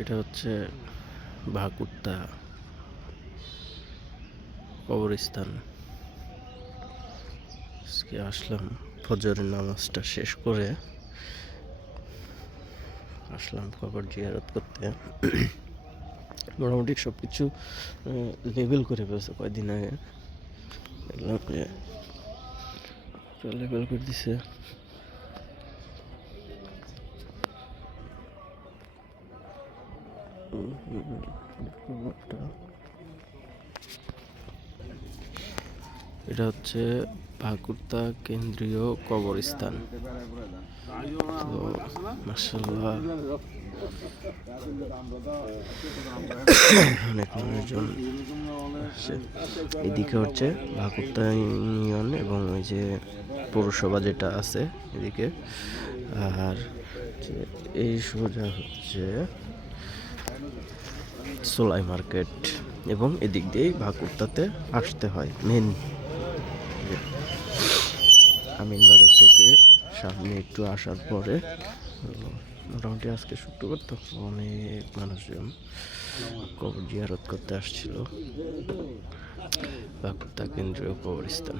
এটা হচ্ছে ভাকুত্তা কবরস্থান। আজকে আসলাম ফজরের নামাজটা শেষ করে আসলাম কবর জিয়ারত করতে। মোটামুটি সব কিছু লেবেল করে ফেলছে কয়েকদিন আগে। দেখলাম যে লেবেল করে দিছে। এটা হচ্ছে ভাকুর্তা কেন্দ্রীয় কবরস্থান। তো অনেক মানুষজন এদিকে হচ্ছে ভাকুর্তা ইউনিয়ন এবং ওই যে পৌরসভা যেটা আছে এদিকে। আর এই সোজা হচ্ছে সোলাই মার্কেট এবং এদিক দিয়েই ভাকুর্তাতে আসতে হয় মেন আমিন বাজার থেকে সামনে একটু আসার পরে, মোটামুটি আজকে শুক্রবার, তো অনেক মানুষজন কবর জিয়ারত করতে আসছিল। ভাকুর্তা কেন্দ্রীয় কবরস্থান।